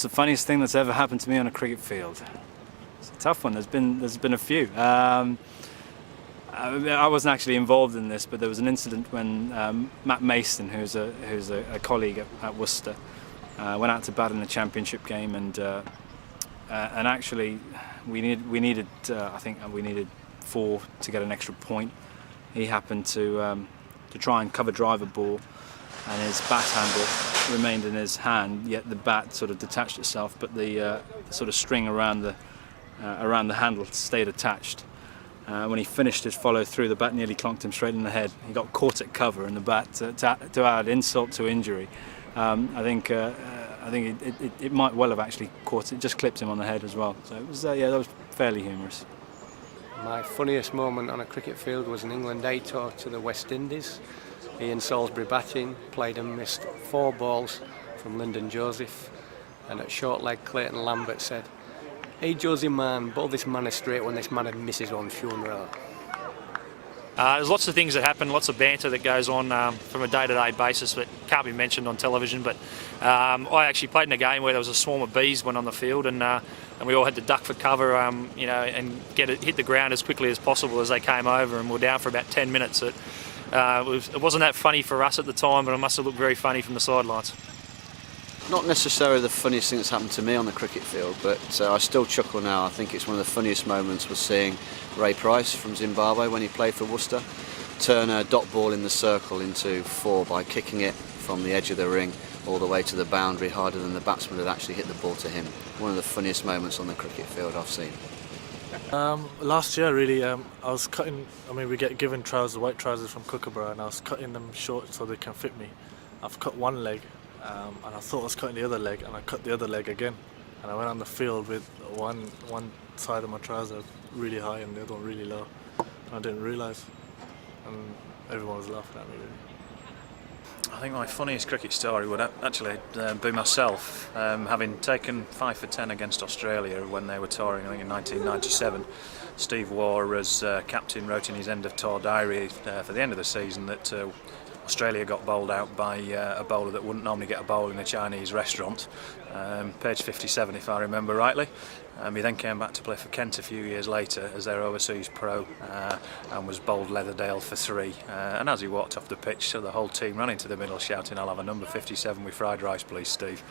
What's the funniest thing that's ever happened to me on a cricket field? It's a tough one. There's been a few. I wasn't actually involved in this, but there was an incident when Matt Mason, who's a colleague at Worcester, went out to bat in a championship game, and actually we needed I think we needed 4 to get an extra point. He happened to try and cover drive a ball, and his bat handle remained in his hand, yet the bat sort of detached itself, but the sort of string around the handle stayed attached. When he finished his follow through, the bat nearly clonked him straight in the head. He got caught at cover, and the bat, to add insult to injury, I think it might well have actually caught it, just clipped him on the head as well. So it was, yeah, that was fairly humorous. My funniest moment on a cricket field was an England A tour to the West Indies. Ian Salisbury batting, played and missed 4 balls from Lyndon Joseph, and at short leg Clayton Lambert said, "Hey Josie man, bowl this man straight when this man had missed his own funeral." There's lots of things that happen, lots of banter that goes on from a day-to-day basis that can't be mentioned on television, but I actually played in a game where there was a swarm of bees went on the field, and we all had to duck for cover, you know, and hit the ground as quickly as possible as they came over, and we were down for about 10 minutes. It wasn't that funny for us at the time, but it must have looked very funny from the sidelines. Not necessarily the funniest thing that's happened to me on the cricket field, but I still chuckle now. I think it's one of the funniest moments was seeing Ray Price from Zimbabwe, when he played for Worcester, turn a dot ball in the circle into 4 by kicking it from the edge of the ring all the way to the boundary, harder than the batsman had actually hit the ball to him. One of the funniest moments on the cricket field I've seen. Last year, really, I was cutting. I mean, we get given trousers, white trousers from Kookaburra, and I was cutting them short so they can fit me. I've cut one leg, and I thought I was cutting the other leg, and I cut the other leg again, and I went on the field with one side of my trouser really high and the other one really low, and I didn't realise, and everyone was laughing at me really. I think my funniest cricket story would actually be myself, having taken 5 for 10 against Australia when they were touring, I think in 1997. Steve Waugh, as captain, wrote in his end of tour diary for the end of the season that Australia got bowled out by a bowler that wouldn't normally get a bowl in a Chinese restaurant, page 57 if I remember rightly. He then came back to play for Kent a few years later as their overseas pro, and was bowled Leatherdale for 3. And as he walked off the pitch, so the whole team ran into the middle shouting, "I'll have a number 57 with fried rice please, Steve."